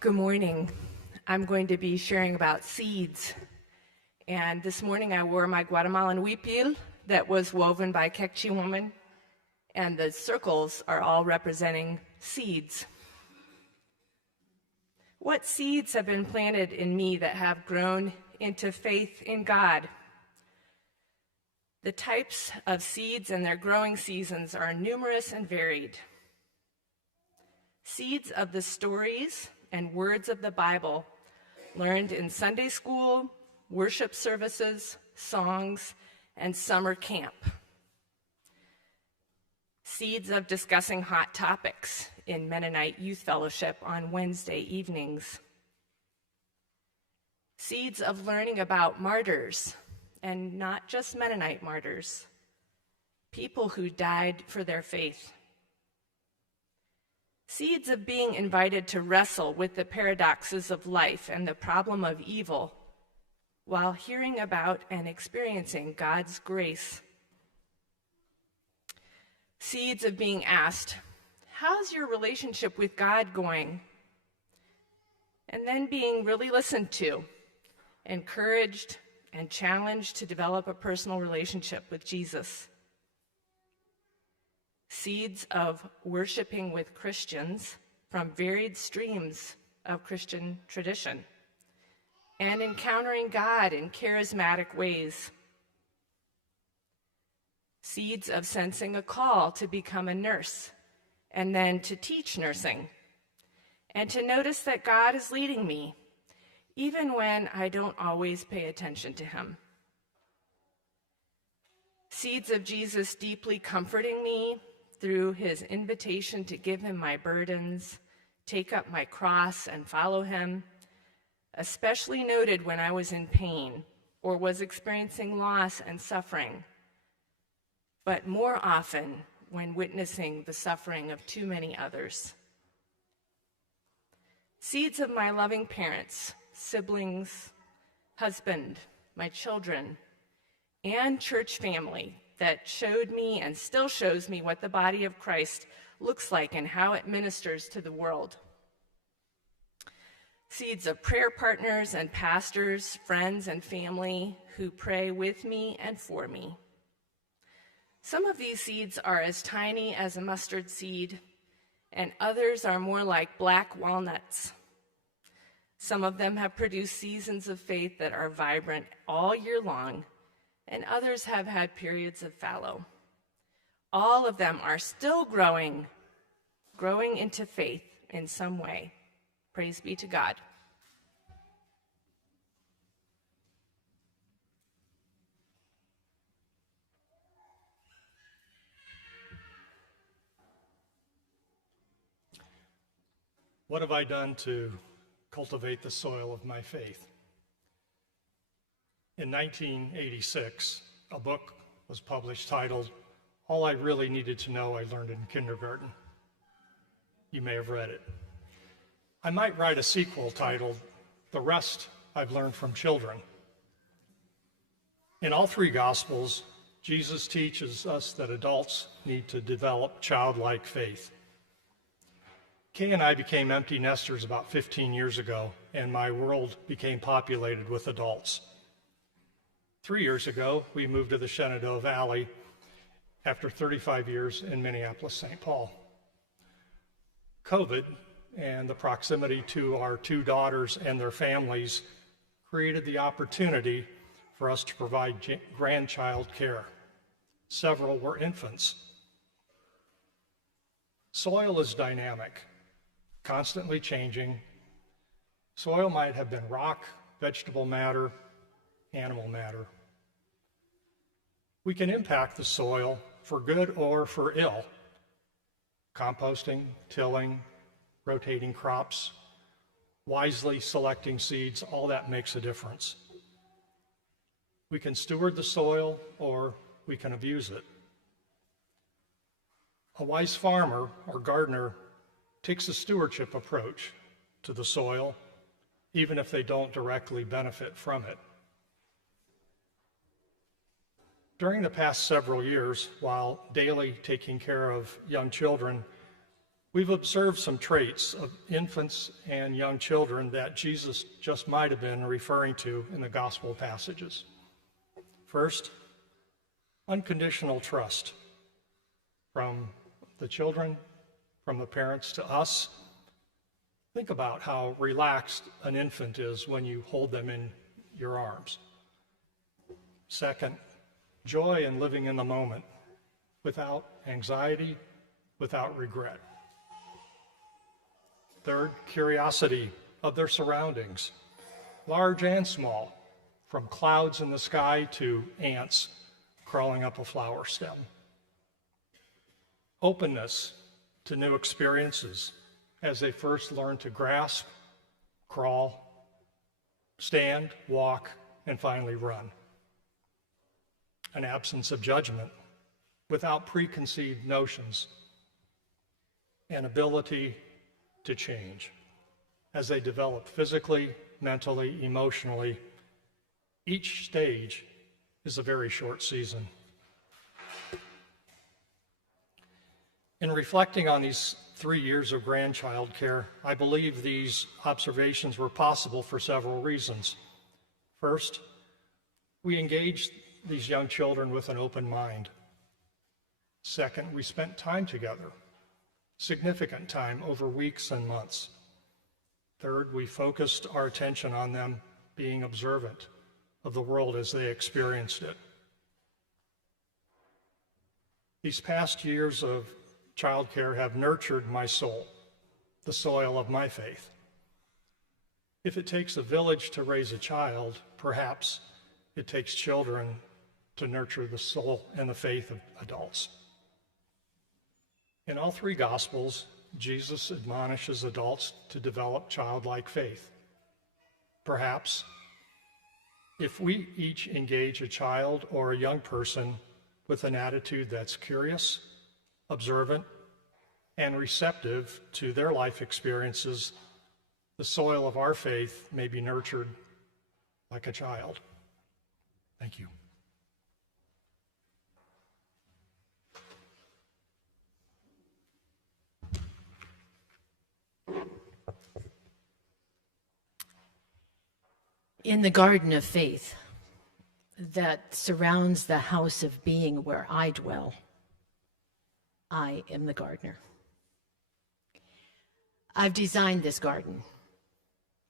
Good morning. I'm going to be sharing about seeds. And this morning I wore my Guatemalan huipil that was woven by Quechua woman, and the circles are all representing seeds. What seeds have been planted in me that have grown into faith in God? The types of seeds and their growing seasons are numerous and varied. Seeds of the stories and words of the Bible learned in Sunday school, worship services, songs, and summer camp. Seeds of discussing hot topics in Mennonite Youth Fellowship on Wednesday evenings. Seeds of learning about martyrs, and not just Mennonite martyrs, people who died for their faith. Seeds of being invited to wrestle with the paradoxes of life and the problem of evil while hearing about and experiencing God's grace. Seeds of being asked, how's your relationship with God going? And then being really listened to, encouraged, and challenged to develop a personal relationship with Jesus. Seeds of worshiping with Christians from varied streams of Christian tradition and encountering God in charismatic ways. Seeds of sensing a call to become a nurse and then to teach nursing and to notice that God is leading me even when I don't always pay attention to him. Seeds of Jesus deeply comforting me through his invitation to give him my burdens, take up my cross, and follow him, especially noted when I was in pain or was experiencing loss and suffering, but more often when witnessing the suffering of too many others. Seeds of my loving parents, siblings, husband, my children, and church family that showed me and still shows me what the body of Christ looks like and how it ministers to the world. Seeds of prayer partners and pastors, friends and family who pray with me and for me. Some of these seeds are as tiny as a mustard seed, and others are more like black walnuts. Some of them have produced seasons of faith that are vibrant all year long, and others have had periods of fallow. All of them are still growing into faith in some way. Praise be to God. What have I done to cultivate the soil of my faith? In 1986, a book was published titled, All I Really Needed to Know I Learned in Kindergarten. You may have read it. I might write a sequel titled, The Rest I've Learned from Children. In all three Gospels, Jesus teaches us that adults need to develop childlike faith. Kay and I became empty nesters about 15 years ago, and my world became populated with adults. 3 years ago, we moved to the Shenandoah Valley after 35 years in Minneapolis, St. Paul. COVID and the proximity to our two daughters and their families created the opportunity for us to provide grandchild care. Several were infants. Soil is dynamic, constantly changing. Soil might have been rock, vegetable matter, animal matter. We can impact the soil for good or for ill. Composting, tilling, rotating crops, wisely selecting seeds, all that makes a difference. We can steward the soil or we can abuse it. A wise farmer or gardener takes a stewardship approach to the soil, even if they don't directly benefit from it. During the past several years, while daily taking care of young children, We've observed some traits of infants and young children that Jesus just might have been referring to in the gospel passages. First, unconditional trust from the children, from the parents to us. Think about how relaxed an infant is when you hold them in your arms. Second, joy in living in the moment without anxiety, without regret. Third, curiosity of their surroundings, large and small, from clouds in the sky to ants crawling up a flower stem. Openness to new experiences as they first learn to grasp, crawl, stand, walk, and finally run. An absence of judgment without preconceived notions. An ability to change as they develop physically, mentally, emotionally. Each stage is a very short season. In reflecting on these 3 years of grandchild care, I believe these observations were possible for several reasons. First, we engaged these young children with an open mind. Second, we spent time together, significant time over weeks and months. Third, we focused our attention on them being observant of the world as they experienced it. These past years of childcare have nurtured my soul, the soil of my faith. If it takes a village to raise a child, perhaps it takes children to nurture the soul and the faith of adults. In all 3 Gospels, Jesus admonishes adults to develop childlike faith. Perhaps, if we each engage a child or a young person with an attitude that's curious, observant, and receptive to their life experiences, the soil of our faith may be nurtured like a child. Thank you. In the garden of faith that surrounds the house of being where I dwell, I am the gardener. I've designed this garden.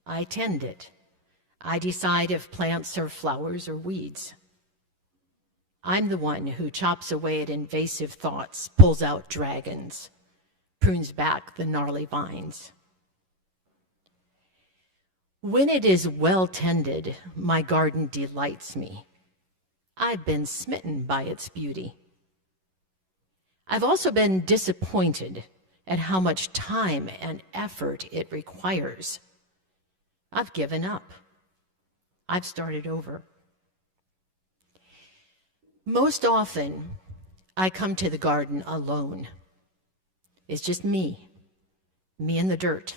I tend it. I decide if plants are flowers or weeds. I'm the one who chops away at invasive thoughts, pulls out dragons, prunes back the gnarly vines. When it is well tended, my garden delights me. I've been smitten by its beauty. I've also been disappointed at how much time and effort it requires. I've given up. I've started over. Most often, I come to the garden alone. It's just me and the dirt.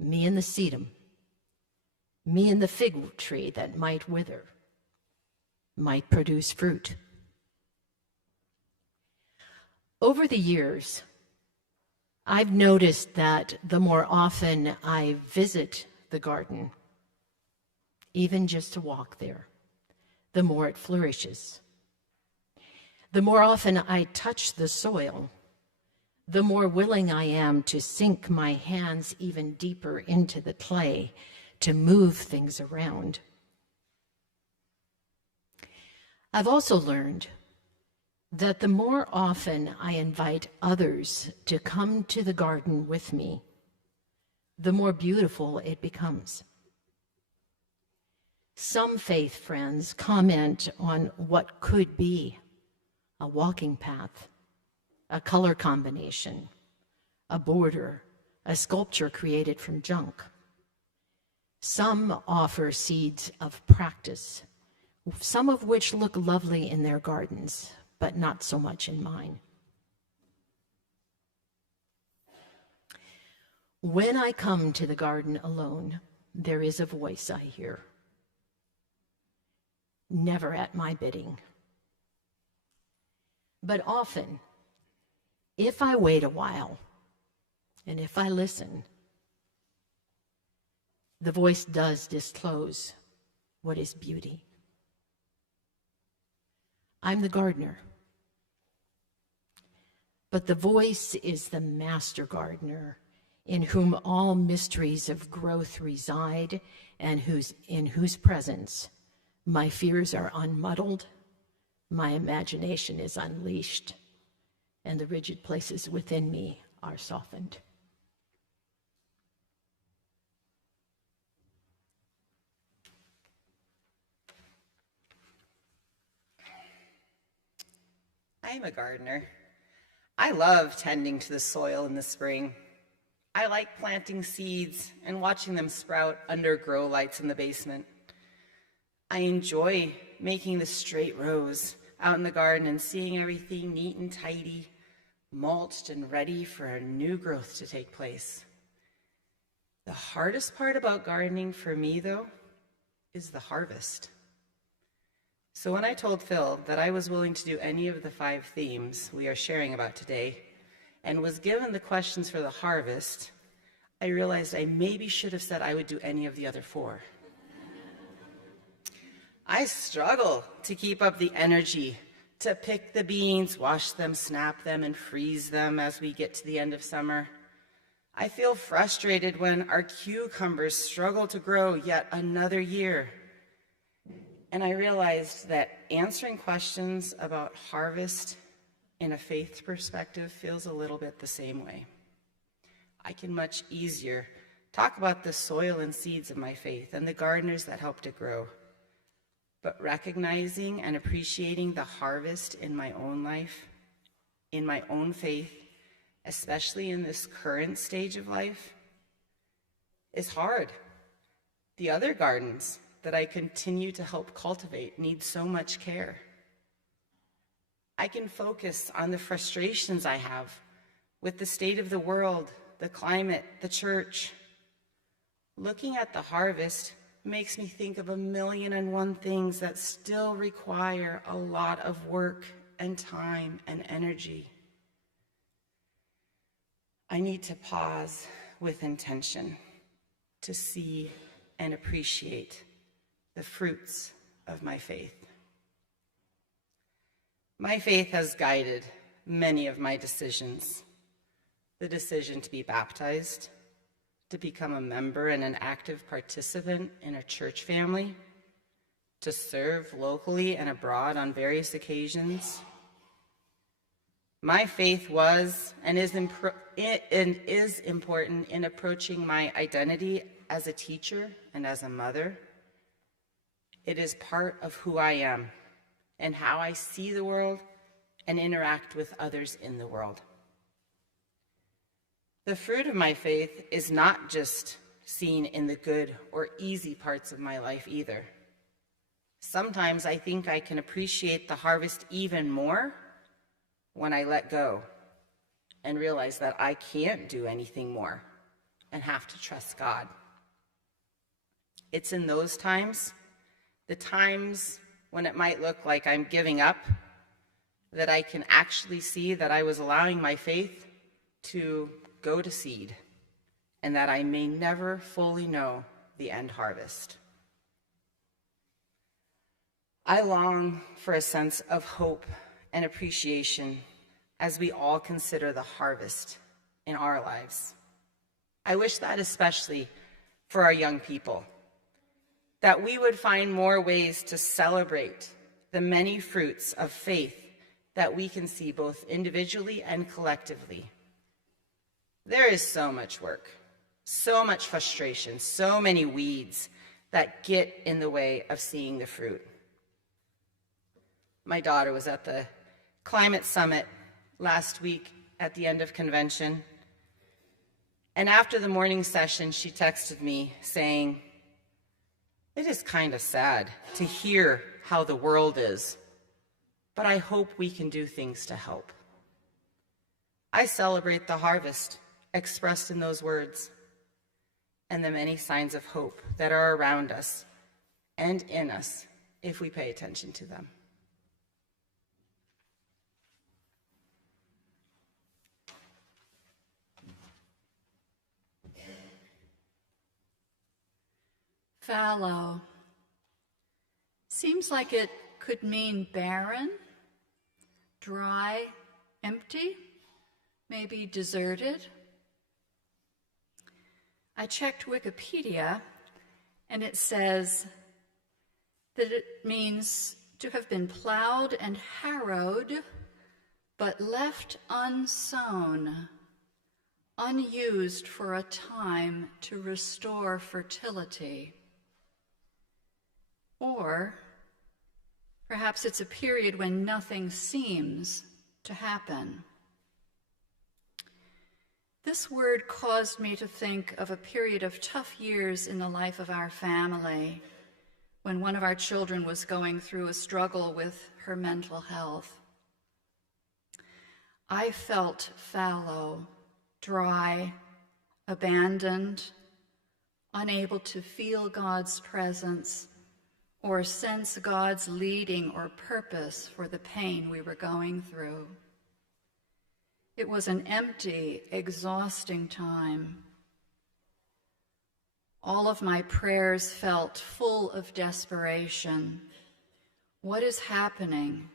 Me and the sedum, me and the fig tree that might wither, might produce fruit. Over the years, I've noticed that the more often I visit the garden, even just to walk there, the more it flourishes. The more often I touch the soil, the more willing I am to sink my hands even deeper into the clay, to move things around. I've also learned that the more often I invite others to come to the garden with me, the more beautiful it becomes. Some faith friends comment on what could be a walking path, a color combination, a border, a sculpture created from junk. Some offer seeds of practice, some of which look lovely in their gardens, but not so much in mine. When I come to the garden alone, there is a voice I hear. Never at my bidding. But often, if I wait a while, And if I listen, the voice does disclose what is beauty. I'm the gardener, but the voice is the master gardener, in whom all mysteries of growth reside, and in whose presence my fears are unmuddled, my imagination is unleashed, and the rigid places within me are softened. I am a gardener. I love tending to the soil in the spring. I like planting seeds and watching them sprout under grow lights in the basement. I enjoy making the straight rows out in the garden and seeing everything neat and tidy, mulched and ready for a new growth to take place. The hardest part about gardening for me, though, is the harvest. So when I told Phil that I was willing to do any of the 5 themes we are sharing about today, and was given the questions for the harvest, I realized I maybe should have said I would do any of the other 4. I struggle to keep up the energy to pick the beans, wash them, snap them, and freeze them as we get to the end of summer. I feel frustrated when our cucumbers struggle to grow yet another year. And I realized that answering questions about harvest in a faith perspective feels a little bit the same way. I can much easier talk about the soil and seeds of my faith and the gardeners that helped it grow. But recognizing and appreciating the harvest in my own life, in my own faith, especially in this current stage of life, is hard. The other gardens that I continue to help cultivate need so much care. I can focus on the frustrations I have with the state of the world, the climate, the church. Looking at the harvest makes me think of 1,000,001 things that still require a lot of work and time and energy. I need to pause with intention to see and appreciate the fruits of my faith. My faith has guided many of my decisions. The decision to be baptized, to become a member and an active participant in a church family, to serve locally and abroad on various occasions. My faith was and is important in approaching my identity as a teacher and as a mother. It is part of who I am and how I see the world and interact with others in the world. The fruit of my faith is not just seen in the good or easy parts of my life either. Sometimes I think I can appreciate the harvest even more when I let go and realize that I can't do anything more and have to trust God. It's in those times, the times when it might look like I'm giving up, that I can actually see that I was allowing my faith to go to seed, and that I may never fully know the end harvest. I long for a sense of hope and appreciation as we all consider the harvest in our lives. I wish that especially for our young people, that we would find more ways to celebrate the many fruits of faith that we can see both individually and collectively. There is so much work, so much frustration, so many weeds that get in the way of seeing the fruit. My daughter was at the climate summit last week at the end of convention, and after the morning session, she texted me saying, "It is kind of sad to hear how the world is, but I hope we can do things to help." I celebrate the harvest expressed in those words and the many signs of hope that are around us and in us if we pay attention to them. Fallow. Seems like it could mean barren, dry, empty, maybe deserted. I checked Wikipedia, and it says that it means to have been plowed and harrowed, but left unsown, unused for a time to restore fertility. Or perhaps it's a period when nothing seems to happen. This word caused me to think of a period of tough years in the life of our family when one of our children was going through a struggle with her mental health. I felt fallow, dry, abandoned, unable to feel God's presence or sense God's leading or purpose for the pain we were going through. It was an empty, exhausting time. All of my prayers felt full of desperation. What is happening?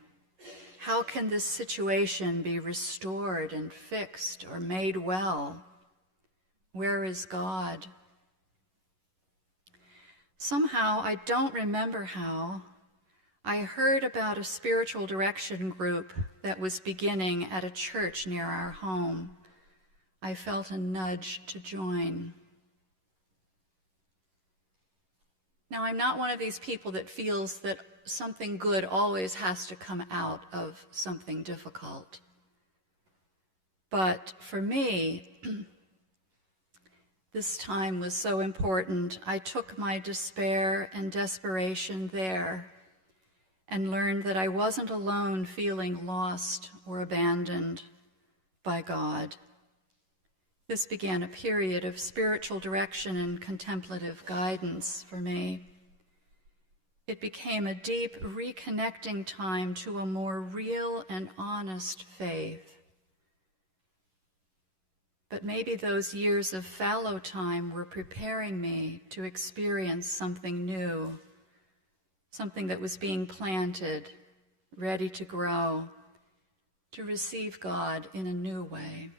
How can this situation be restored and fixed or made well? Where is God? Somehow, I don't remember how, I heard about a spiritual direction group that was beginning at a church near our home. I felt a nudge to join. Now, I'm not one of these people that feels that something good always has to come out of something difficult. But for me, this time was so important. I took my despair and desperation there and learned that I wasn't alone feeling lost or abandoned by God. This began a period of spiritual direction and contemplative guidance for me. It became a deep reconnecting time to a more real and honest faith. But maybe those years of fallow time were preparing me to experience something new, something that was being planted, ready to grow, to receive God in a new way.